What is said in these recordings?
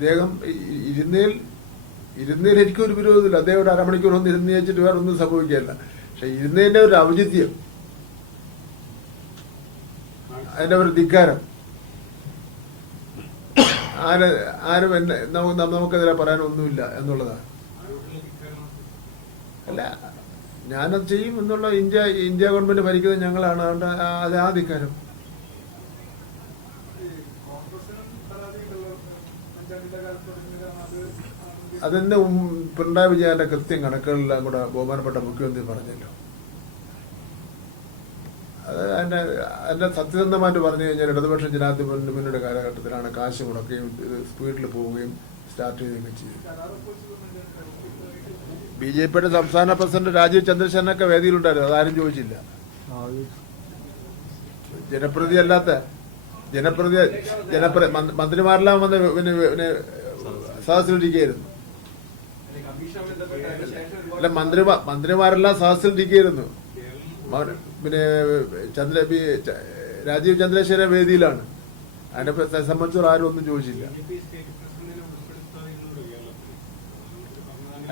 ഇദ്ദേഹം ഇരുന്നേൽ ഇരുന്നേൽ എനിക്കും എനിക്കൊരു വിരോധമില്ല. അദ്ദേഹം ഒരു അരമണിക്കൂർ ഒന്ന് ഇരുന്ന് വെച്ചിട്ട് വേറെ ഒന്നും സംഭവിക്കുകയല്ല പക്ഷെ ഇരുന്നതിന്റെ ഒരു ഔചിത്യം അതിന്റെ ഒരു ധിക്കാരം ആര് ആരും എന്നെ നമുക്ക് നമുക്കെതിരെ പറയാനൊന്നുമില്ല എന്നുള്ളതാണ്. അല്ല ഞാനത് ചെയ്യും എന്നുള്ള ഇന്ത്യ ഇന്ത്യ ഗവൺമെന്റ് ഭരിക്കുന്നത് ഞങ്ങളാണ്. അതുകൊണ്ട് അത് ആ ധിക്കാരം. അതിന്റെ പിണറായി വിജയന്റെ കൃത്യം കണക്കുകളെല്ലാം കൂടെ ബഹുമാനപ്പെട്ട മുഖ്യമന്ത്രി പറഞ്ഞല്ലോ. അത് അതിന്റെ അതിന്റെ സത്യസന്ധമായിട്ട് പറഞ്ഞു കഴിഞ്ഞാൽ ഇടതുപക്ഷ ജനാധിപത്യ മുന്നണിയുടെ കാലഘട്ടത്തിലാണ് കാശ് മുടക്കുകയും സ്പീഡിൽ പോവുകയും സ്റ്റാർട്ട് ചെയ്യുകയും ചെയ്തത്. ബി ജെ പിയുടെ സംസ്ഥാന പ്രസിഡന്റ് രാജീവ് ചന്ദ്രശേഖരനൊക്കെ വേദിയിലുണ്ടായിരുന്നു അതാരും ചോദിച്ചില്ല. ജനപ്രതി അല്ലാത്ത ജനപ്രതി ജനപ്ര മന്ത്രി- മന്ത്രിമാരെല്ലാം വന്ന് പിന്നെ പിന്നെ സദസ്സിലിരിക്കുകയായിരുന്നു അല്ല മന്ത്രി മന്ത്രിമാരെല്ലാം സദസ്സിലിരിക്കുകയായിരുന്നു പിന്നെ ചന്ദ്ര രാജീവ് ചന്ദ്രശേഖര വേദിയിലാണ്. അതിനെ സംബന്ധിച്ചോട് ആരും ഒന്നും ചോദിച്ചില്ല.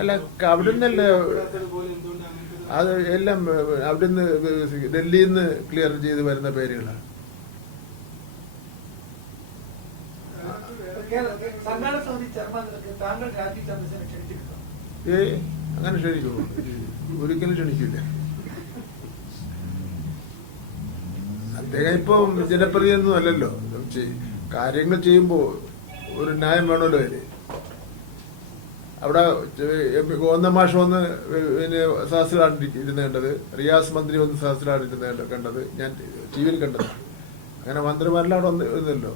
അല്ല അവിടുന്നല്ലേ അത് എല്ലാം അവിടുന്ന് ഡൽഹിയിൽ നിന്ന് ക്ലിയർ ചെയ്ത് വരുന്ന പേരുകളാണ്. ഏ അങ്ങനെ ക്ഷണിക്കുമോ ഒരിക്കലും ക്ഷണിക്കില്ല അദ്ദേഹം ഇപ്പൊ ജനപ്രതിയൊന്നും അല്ലല്ലോ. കാര്യങ്ങൾ ചെയ്യുമ്പോ ഒരു ന്യായം വേണമല്ലോ അതിന്. അവിടെ ഗോന്നമാഷ് വന്ന് പിന്നെ സഹസ്രാണ് ഇരുന്നേണ്ടത് റിയാസ് മന്ത്രി വന്ന് സഹസ്രാണ് ഇരുന്നേണ്ടത് കണ്ടത് ഞാൻ ടി വിയിൽ കണ്ടത് അങ്ങനെ മന്ത്രിമാരെല്ലാം അവിടെ വന്ന് ഇരുന്നല്ലോ